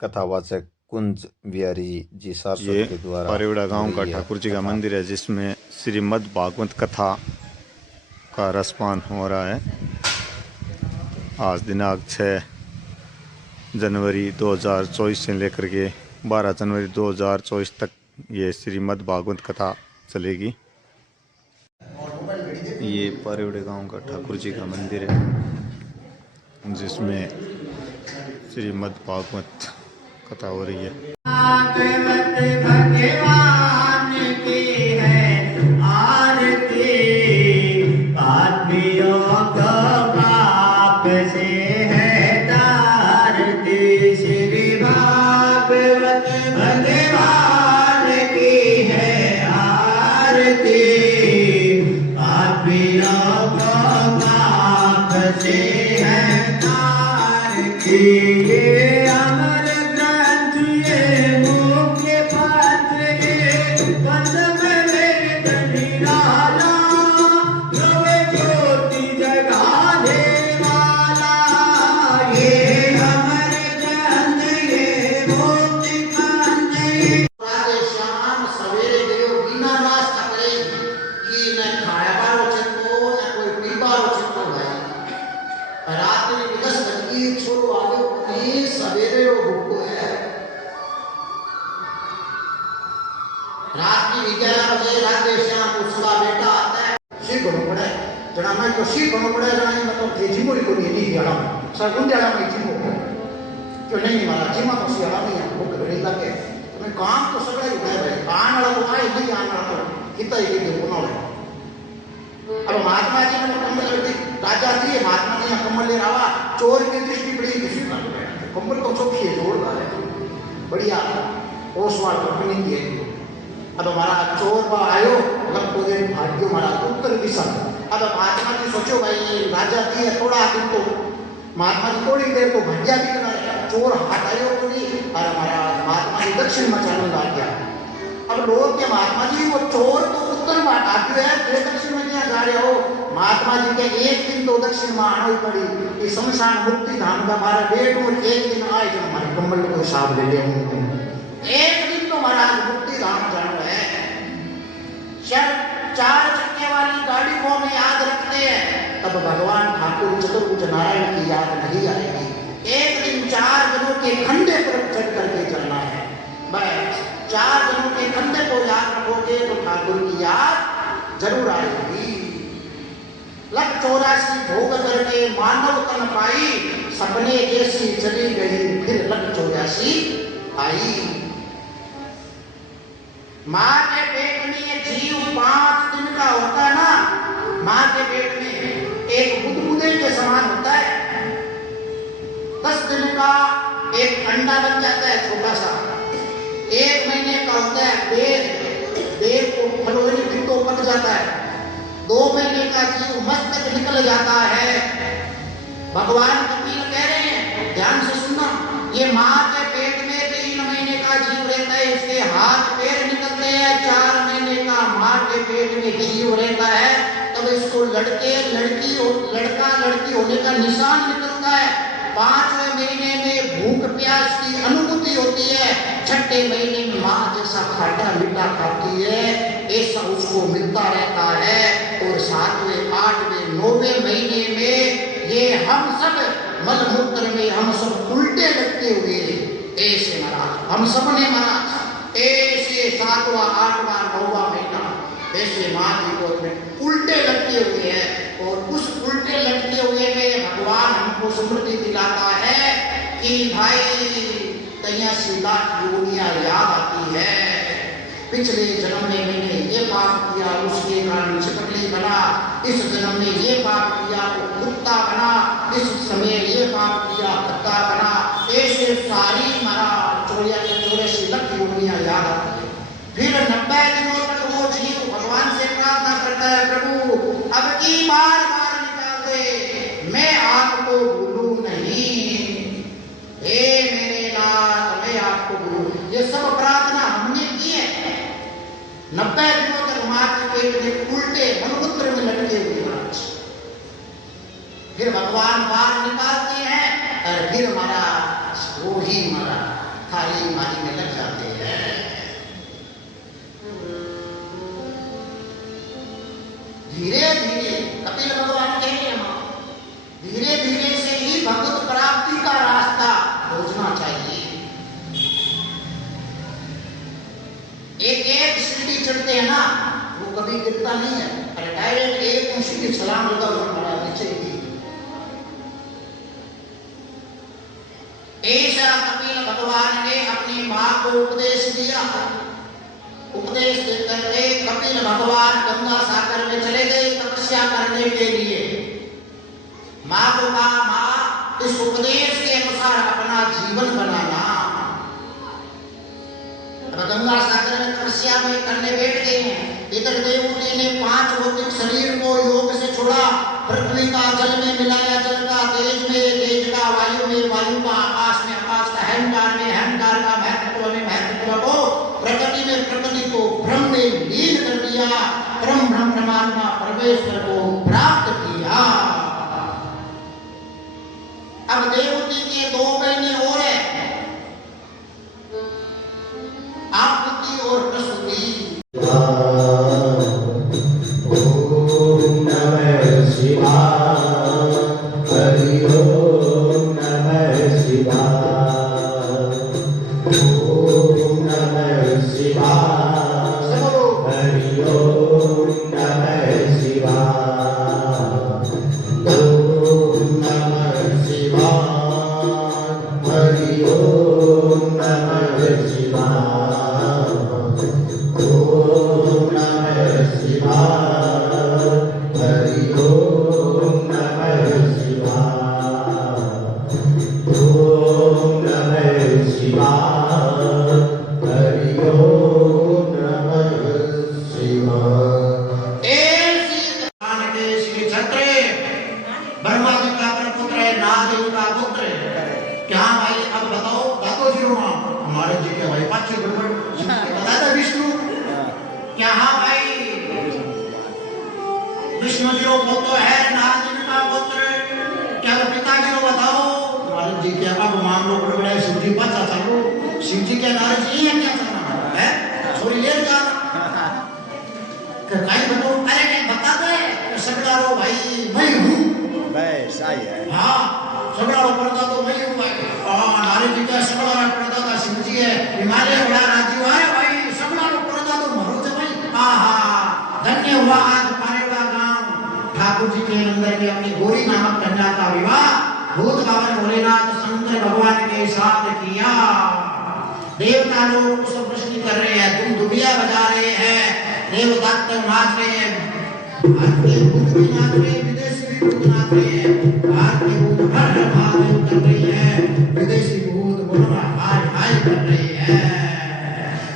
कथावाचक कुंज बिहारी जी सारस्वत ये के द्वारा पारेवड़ा गांव का जुड़ी है ठाकुर जी का कथा। मंदिर है, जिसमें श्रीमद् भागवत कथा का रसपान हो रहा है। आज दिनांक 6 जनवरी 2024 से लेकर के 12 जनवरी 2024 तक ये श्रीमद् भागवत कथा चलेगी। ये पारेवड़े गांव का ठाकुर जी का मंदिर है, जिसमें श्रीमद् भागवत कथा हो रही है। भगवान की है आरती, पापियों को पाप से है तारती। श्री भागवत भगवान की है आरती, पापियों को पाप से है तारती। रात की 11 बजे राधे श्याम उसका बेटा आता है। शी बनो पड़े जना मैं तो शी बनो पड़े जना मतलब के जिमो को नहीं दिया सब उन जड़ा में जिमो क्यों नहीं मारा जिमा तो सियाला में भूख बड़ी लगे मैं काम तो सगळे ही है भाई आने वाला तो आई नहीं आने वाला तो कितना ही दे बनो है। अब महात्मा जी ने कमल राजा जी महात्मा जी कमल ले रहा चोर की दृष्टि बड़ी किसी का कमल तो चौकी है जोड़ रहा है बढ़िया ओसवाल कंपनी की है। अब हमारा चोर बा आयो मतलब तो दे भाग्यो हमारा उत्तर दिशा। अब महात्मा जी सोचो भाई राजा जी है थोड़ा दिन तो महात्मा जी थोड़ी देर तो भटिया भी करना चोर हाथ आयो थोड़ी और हमारा महात्मा जी दक्षिण में चालू आ गया। अब लोग के महात्मा जी वो चोर तो उत्तर में आते हैं फिर दक्षिण में क्या जा रहे हो। महात्मा जी के एक दिन तो दक्षिण में आना ही पड़ी कि शमशान मुक्ति धाम का हमारा डेट और एक दिन आए जो हमारे कमल को हिसाब ले ले एक दिन तो महाराज मुक्ति धाम जाना है। चार चक्के वाली गाड़ी को हम याद रखते हैं तब भगवान ठाकुर चतुर्भुज नारायण की याद नहीं आएगी। एक दिन 4 जनों के खंडे पर चढ़ करके चलना है। बस 4 जनों के खंडे को याद रखोगे तो ठाकुर की याद जरूर आएगी। लग 84 भोग करके मानव तन पाई, सपने जैसी चली गई फिर लग 84 आई। माँ के पेट में जीव 5 दिन का होता है ना, माँ के पेट में एक बुदबुदे के समान होता है। 10 दिन का एक अंडा बन जाता है छोटा सा। 1 महीने का होता है बेर को फलोरी पित्तो पक जाता है। 2 महीने का जीव मस्तक निकल जाता है। भगवान कपिल कह रहे हैं ध्यान से सुनना, ये माँ के पेट में 3 महीने का जीव रहता है, इसके हाथ पैर निकलते हैं। 4 महीने का माँ के पेट में जीव रहता है, तब इसको लड़का लड़की होने का निशान निकलता है। 5वें महीने में भूख प्यास की अनुभूति होती है। 6ठे महीने में माँ जैसा खाटा मीठा खाती है ऐसा उसको मिलता रहता है। और 7वें 8वें 9वें महीने में ये हम सब मलमूत्र में हम सब उल्टे लगते हुए ऐसे मरा, हम सब ने मरा ऐसे 7वां 8वां 9वां महीना ऐसे माँ की गोद में उल्टे लटके हुए हैं। और उस उल्टे लटके हुए में भगवान हमको स्मृति दिलाता है कि भाई तैया सीधा योनिया याद आती है। पिछले जन्म में मैंने ये पाप किया उसके कारण छिपकली बना, इस जन्म में ये पाप किया तो कुत्ता बना, इस समय ये पाप किया कुत्ता बना। ऐसे सारी मरा 84 लाख योनिया याद आती है। फिर 90 दिनों तक वो जीव भगवान से प्रार्थना करता है प्रभु अब की बार निकाल दे, मैं आपको भूलूं नहीं, हे मेरे नाथ मैं आपको भूलूं। ये सब प्रार्थना हमने की है। 90 दिनों तक माँ के पेट में उल्टे मलमूत्र में लटके हुए महाराज। फिर भगवान बाहर निकालते हैं और फिर मरा वो ही मरा। थाली मारी में लग जाते हैं। धीरे धीरे कपिल भगवान कह रहे हैं, धीरे धीरे से ही भगवत प्राप्ति का रास्ता खोजना चाहिए। एक एक सीढ़ी चढ़ते हैं ना, वो कभी गिरता नहीं है। अरे डायरेक्ट एक सीढ़ी छलांग लगा हमारा नीचे ही। ऐसा कपिल भगवान ने अपनी मां को उपदेश दिया। उपदेश देकर के कपिल भगवान गंगा सागर में चले गए तपस्या करने के लिए। मां को कहा, मां इस उपदेश के अनुसार अपना जीवन बनाना। अब गंगा सागर में तपस्या में करने बैठ गए हैं। इधर देवहूति ने 5 भौतिक शरीर को योग से छोड़ा, पृथ्वी का जल में मिलाया, जल का तेज में, तेज का वायु में, वायु का आकाश में, आकाश का अहंकार में, अहंकार का महत्व में, महत्व को प्रकृति में, प्रकृति को ब्रह्म में लीन कर दिया। ब्रह्म परमात्मा परमेश्वर को प्राप्त किया। अब देवहूति के 2 महीने और है, आपकी और प्रसूति। ओम नमः शिवाय, हरि ओम नमः शिवाय, ओम नमः शिवाय, हरि ओम नमः शिवाय, ओम नमः शिवाय, हरि ओम नमः शिवाय, ओम नमः शिवाय, हरि ओम नमः शिवाय, ओम नमः शिवाय, हरि ओम नमः शिवाय। ऐसी भगवान के श्री छत्र ब्रह्मा जी का पुत्र है, नादेव का पुत्र है। क्या भाई अब बताओ, दादो जी हमारे जी के भाई पाछे गड़बड़ दादा विष्णु क्या? हाँ भाई, विष्णु जी वो तो है नादेव का पुत्र। क्या पिताजी को बताओ, नारद जी क्या? अब मान लो गड़बड़ है, शिव जी पाछा चलो, शिव जी क्या नारद जी है क्या चलना है? थोड़ी लेट जा कहीं बताओ। अरे नहीं बता दे, सबड़ारो भाई मैं हूँ, बस आई है। हाँ सबड़ारो पड़ता तो मैं हूँ भाई। हाँ नारद जी का सबड़ारो पड़ता था शिव जी है। हिमालय बड़ा राज्य है भाई, सबड़ारो पड़ता तो मरो से भाई। हाँ धन्य हुआ आज पारेड़ा गांव ठाकुर जी के अंदर में अपनी गोरी नामक कन्या का विवाह भूत गावन भोलेनाथ शंकर भगवान के साथ किया। देवता लोग उसको प्रश्न कर रहे हैं, तुम दुबिया बजा रहे हैं, देवदत्त नाच रहे हैं, भारतीय भूत भी नाच रहे हैं, विदेशी भी भूत नाच रहे हैं। भारतीय भूत हर महादेव कर रही है, विदेशी भूत बोलना हाय हाय कर रही है।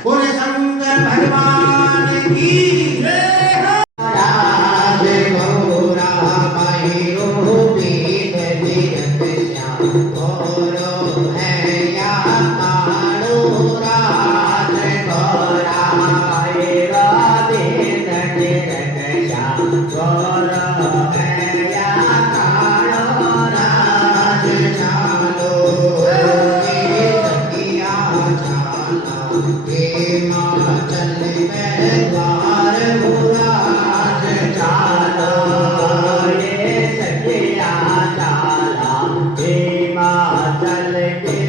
बोले शंकर भगवान की जय हो। राधे गौरा महिरो पीठ तीरथ श्याम गौरो है या कालो राधे गौरा महिरो पीठ तीरथ श्याम गौरो है या कालो राधे चालो ये सखिया चाला हे हिमाचल में द्वार मुराद चालो ये सखिया चाला हिमाचल के।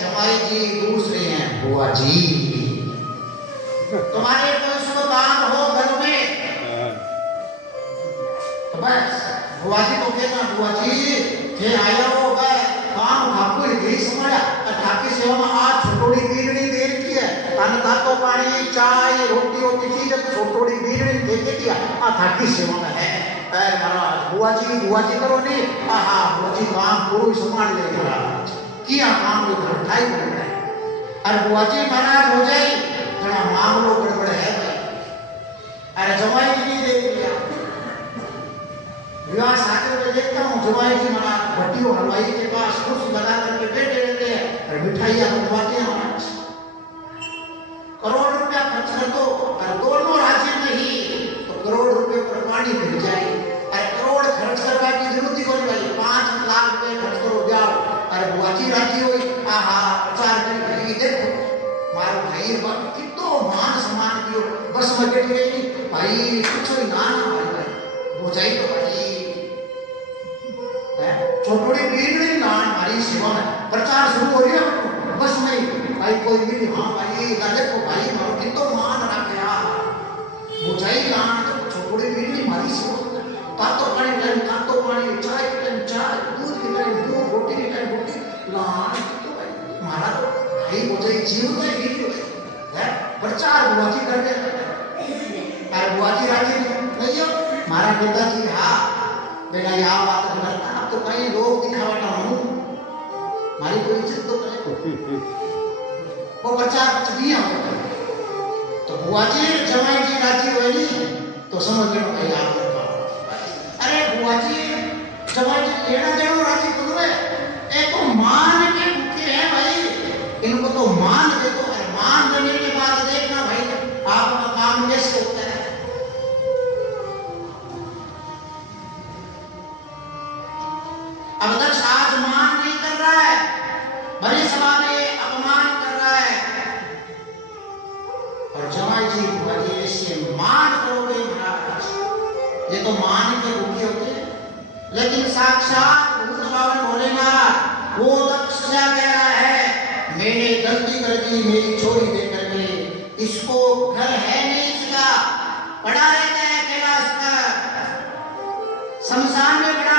जमाई जी दूसरे हैं बुआ जी। तुम्हारे कोई शुभ काम हो घर में तो बस बुआ जी को कहना, बुआ जी जे आया होगा काम ठाकुर ही समाया। ठाकुर सेवा में आज छोटोड़ी बीड़नी दे रखी है, अन्न तो पानी चाय रोटी और चीज छोटोड़ी बीड़नी दे के दिया। ठाकुर सेवा में है। अरे महाराज बुआ जी करो नहीं। हाँ बुआ जी काम पूरा संभाल लेगा, किया काम को उठाई बोल रहे हैं। अरे बुआ जी महाराज हो जाए जरा मामलो गड़बड़ है भाई। अरे जमाई जी नहीं देख लिया, विवाह शादी में देखता हूँ जमाई जी महाराज भट्टी हलवाई के पास कुर्सी बना करके बैठे रहते हैं, अरे मिठाइयाँ बनवाते हैं महाराज। करोड़ रुपया खर्च कर दो, अरे दोनों राजी नहीं तो करोड़ रुपए पर पानी फिर जाए। अरे करोड़ खर्च करवा की जरूरत ही कोई भाई, 5 लाख रुपए खर्च करो जाओ। अरे बुआ जी राजी हुई, आहा 4 भाई बात कितो मान सम्मान दियो बस में बैठ गई भाई कुछ ना ना भाई हो जाए तो भाई छोटी बीड़ी ना हमारी सेवा में प्रचार शुरू हो रही है बस में भाई कोई भी हाँ भाई देखो भाई मारो कितो मान रखे यार बुझाई लान तो छोटी बीड़ी हमारी सेवा तातो पानी चाय के टाइम चाय दूध के टाइम दूध रोटी के टाइम रोटी लान तो भाई हमारा तो भाई बुझाई जीव में बीड़ी है प्रचार बुआजी करते पर बुआजी राजी नहीं हो हमारा पिताजी हाँ बेटा यहाँ बात करता अब तो कहीं लोग दिखावटा हूँ हमारी कोई इज्जत तो करे वो बच्चा भी है तो बुआ जी जमाई जी राजी हुए नहीं तो समझ लो भाई आप अरे बुआ जी जमाई जी लेना देना राजी खुद में एक तो मान के भूखे हैं भाई इनको तो मान दे दो मान देने के बाद देखना भाई आपका काम कैसे होता है अब तक आज मान नहीं कर रहा है बड़ी सभा में अपमान कर रहा है और जमाई जी बुआजी ऐसे मान करोगे महाराज ये तो मान के भूखे होते हैं लेकिन साक्षात भूत बावन भोलेनाथ वो तक सजा कह रहा है मैंने गलती कर दी मेरी छोरी देकर के इसको घर है नहीं इसका पड़ा रहता है कैलाश का शमशान में पड़ा